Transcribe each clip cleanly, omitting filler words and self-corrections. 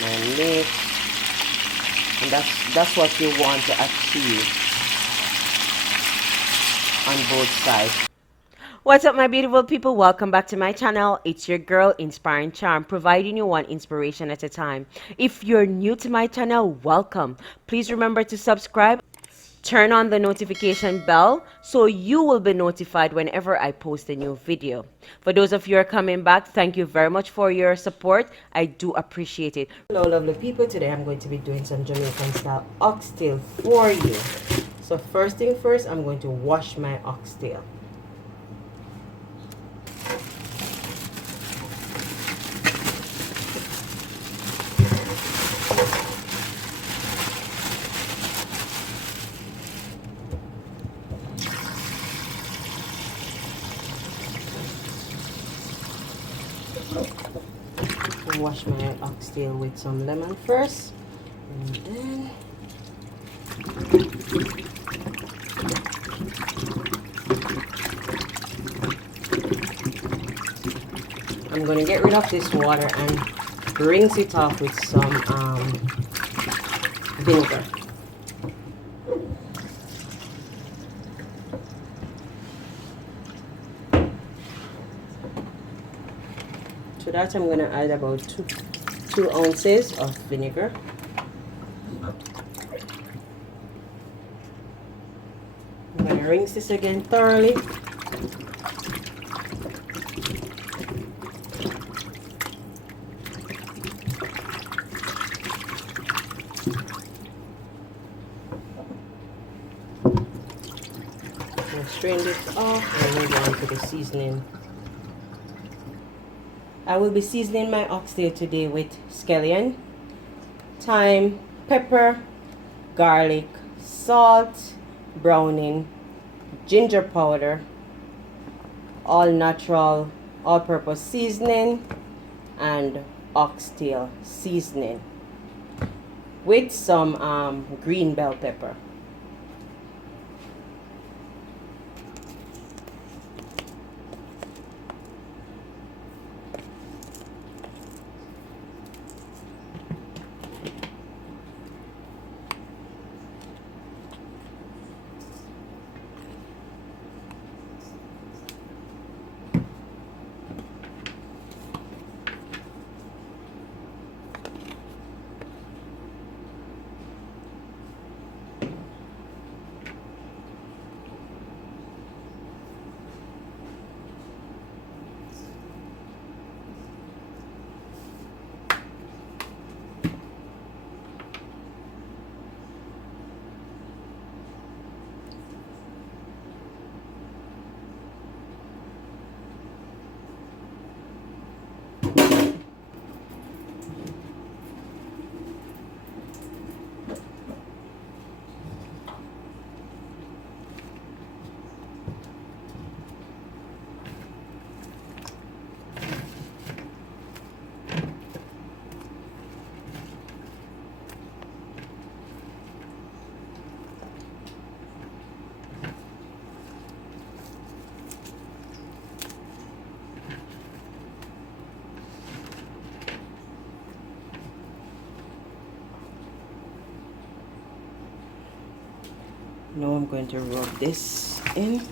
my mix, and that's what you want to achieve on both sides. What's up, my beautiful people? Welcome back to my channel. It's your girl Inspiring Charm, providing you one inspiration at a time. If you're new to my channel, welcome. Please remember to subscribe. Turn on the notification bell so you will be notified whenever I post a new video. For those of you who are coming back, thank you very much for your support. I do appreciate it. Hello, lovely people. Today I'm going to be doing some Jamaican style oxtail for you. So first thing first, I'm going to wash my oxtail. Wash my oxtail with some lemon first, and then I'm going to get rid of this water and rinse it off with some vinegar. To that, I'm going to add about 2 ounces of vinegar. I'm going to rinse this again thoroughly. I'll strain this off and move on to the seasoning. I will be seasoning my oxtail today with scallion, thyme, pepper, garlic, salt, browning, ginger powder, all natural, all-purpose seasoning, and oxtail seasoning with some green bell pepper. Now I'm going to rub this in.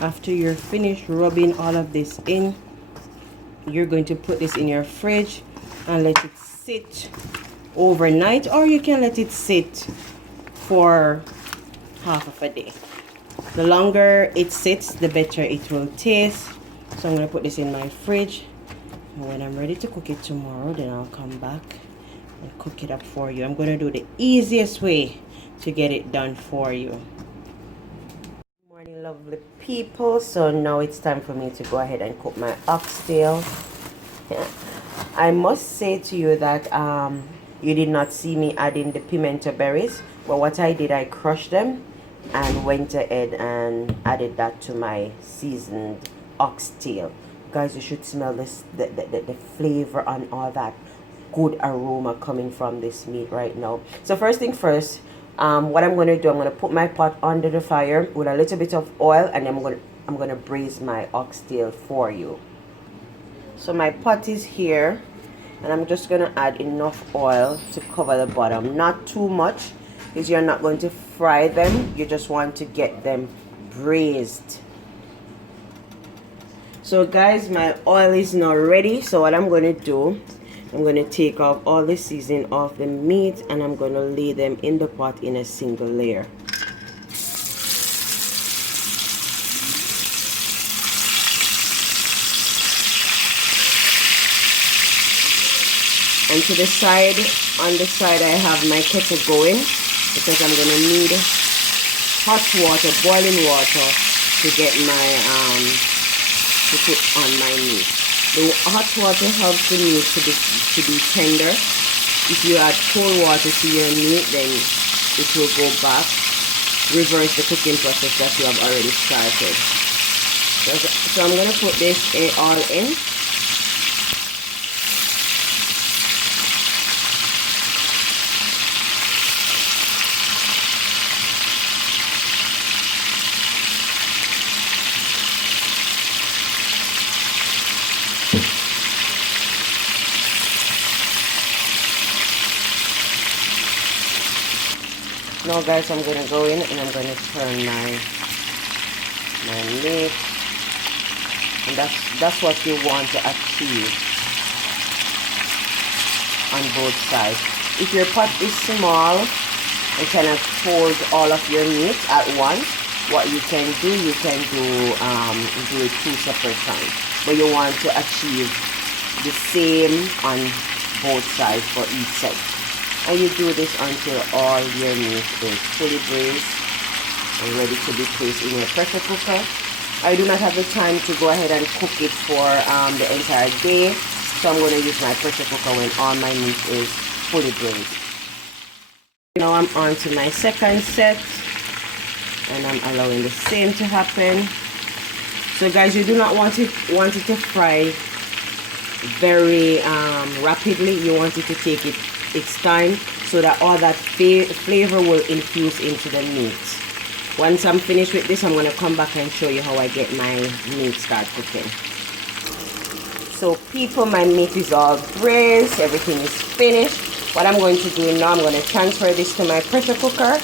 After you're finished rubbing all of this in, you're going to put this in your fridge and let it sit overnight, or you can let it sit for half of a day. The longer it sits, the better it will taste. So I'm going to put this in my fridge, and when I'm ready to cook it tomorrow, then I'll come back and cook it up for you. I'm going to do the easiest way to get it done for you. Good morning, lovely people. So now it's time for me to go ahead and cook my oxtail. I must say to you that you did not see me adding the pimento berries, but what I did, I crushed them and went ahead and added that to my seasoned oxtail. Guys, you should smell this, the flavor and all that good aroma coming from this meat right now. So first thing first, What I'm going to do, I'm going to put my pot under the fire with a little bit of oil, and I'm going to braise my oxtail for you. So my pot is here, and I'm just going to add enough oil to cover the bottom. Not too much, because you're not going to fry them. You just want to get them braised. So guys, my oil is now ready. So what I'm going to do, I'm going to take off all the seasoning off the meat, and I'm going to lay them in the pot in a single layer. And to the side, on the side, I have my ketchup going, because I'm going to need hot water, boiling water, to get my, to put on my meat. The hot water helps the meat to be tender. If you add cold water to your meat, then it will go back, reverse the cooking process that you have already started. So I'm going to put this all in. Now guys, I'm going to go in and I'm going to turn my meat, and that's what you want to achieve on both sides. If your pot is small and cannot hold all of your meat at once, what you can do it two separate times, but you want to achieve the same on both sides for each set. And you do this until all your meat is fully braised and ready to be placed in your pressure cooker. I do not have the time to go ahead and cook it for the entire day, so I'm going to use my pressure cooker when all my meat is fully braised. Now I'm on to my second set, and I'm allowing the same to happen. So guys, you do not want it to fry very rapidly. You want it to take its time, so that all that flavor will infuse into the meat. Once I'm finished with this, I'm going to come back and show you how I get my meat start cooking. So people, my meat is all braised, everything is finished. What I'm going to do now, I'm going to transfer this to my pressure cooker.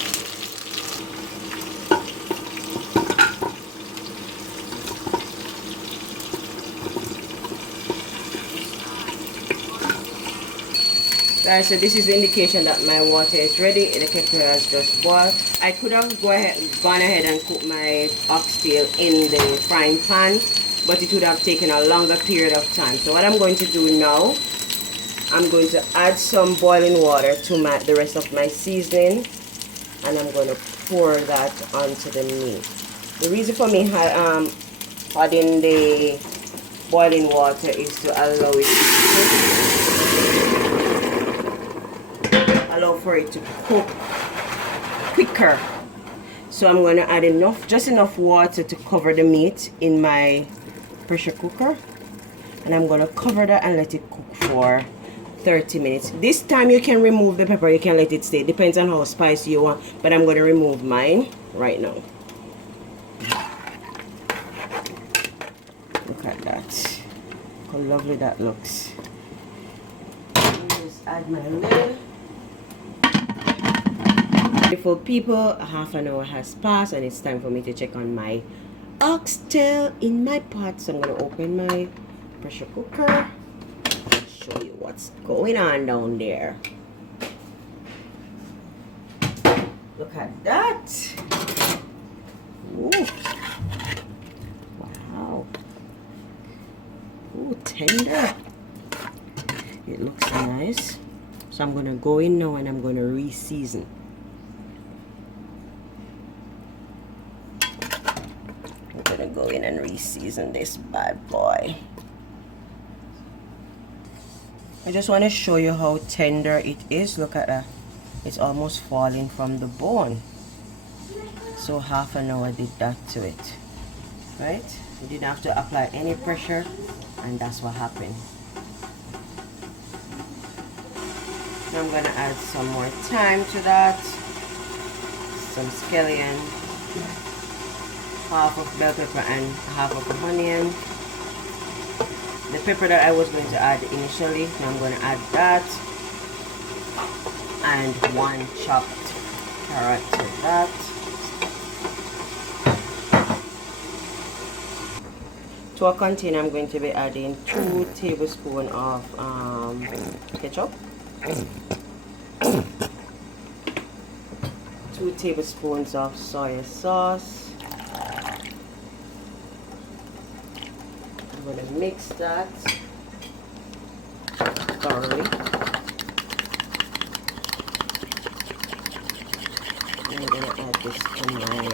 Guys, so this is the indication that my water is ready. The ketchup has just boiled. I could have gone ahead and cook my oxtail in the frying pan, but it would have taken a longer period of time. So what I'm going to do now, I'm going to add some boiling water to the rest of my seasoning, and I'm going to pour that onto the meat. The reason for me adding the boiling water is to allow it for it to cook quicker. So I'm going to add just enough water to cover the meat in my pressure cooker, and I'm going to cover that and let it cook for 30 minutes. This time you can remove the pepper, you can let it stay, depends on how spicy you want, but I'm going to remove mine right now. Look at that, how lovely that looks. Just add my lid. Beautiful people, half an hour has passed, and it's time for me to check on my oxtail in my pot. So I'm going to open my pressure cooker and show you what's going on down there. Look at that. Ooh. Wow. Ooh, tender. It looks nice. So I'm going to go in now and I'm going to re-season. I'm going to go in and re-season this bad boy. I just want to show you how tender it is. Look at that. It's almost falling from the bone. So half an hour did that to it. Right? You didn't have to apply any pressure, and that's what happened. Now I'm going to add some more thyme to that. some scallion, half of bell pepper and half of onion. The pepper that I was going to add initially, now I'm going to add that, and 1 chopped carrot to that. To a container, I'm going to be adding 2 tablespoons of ketchup, 2 tablespoons of soy sauce. I'm going to mix that thoroughly. I'm going to add this to my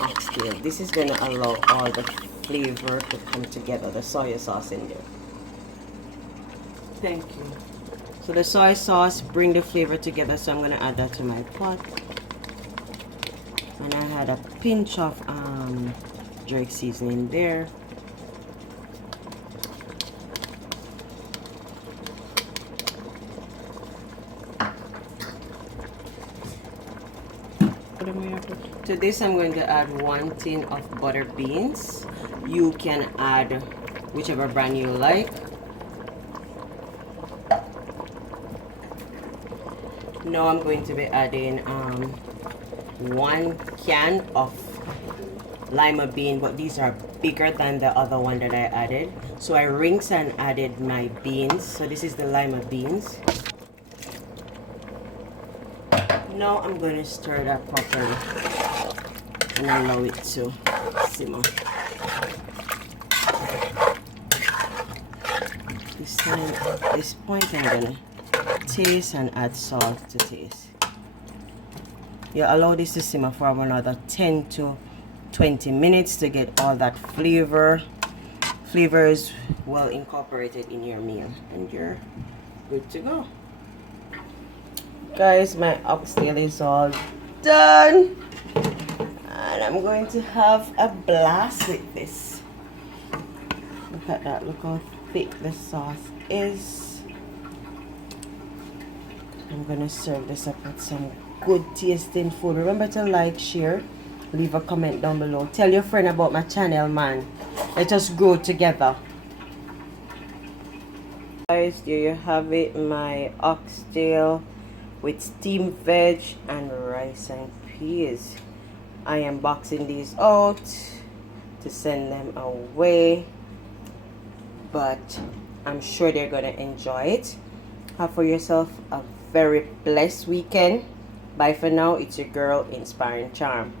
oxtail. This is going to allow all the flavor to come together, the soy sauce in there. Thank you. So the soy sauce bring the flavor together, so I'm going to add that to my pot. And I had a pinch of jerk seasoning there. To this, I'm going to add 1 tin of butter beans. You can add whichever brand you like. Now I'm going to be adding 1 can of lima bean, but these are bigger than the other one that I added. So I rinsed and added my beans. So this is the lima beans. Now I'm going to stir that properly and allow it to simmer. This time, at this point, I'm going to taste and add salt to taste. You allow this to simmer for another 10 to 20 minutes to get all that flavors well incorporated in your meal, and you're good to go. Guys, my oxtail is all done, and I'm going to have a blast with this. Look at that, look how thick the sauce is. I'm gonna serve this up with some good tasting food. Remember to like, share, leave a comment down below, tell your friend about my channel, man. Let us grow together. Guys, there you have it, my oxtail with steamed veg and rice and peas. I am boxing these out to send them away, but I'm sure they're gonna enjoy it. Have for yourself a very blessed weekend. Bye for now. It's your girl, Inspiring Charm.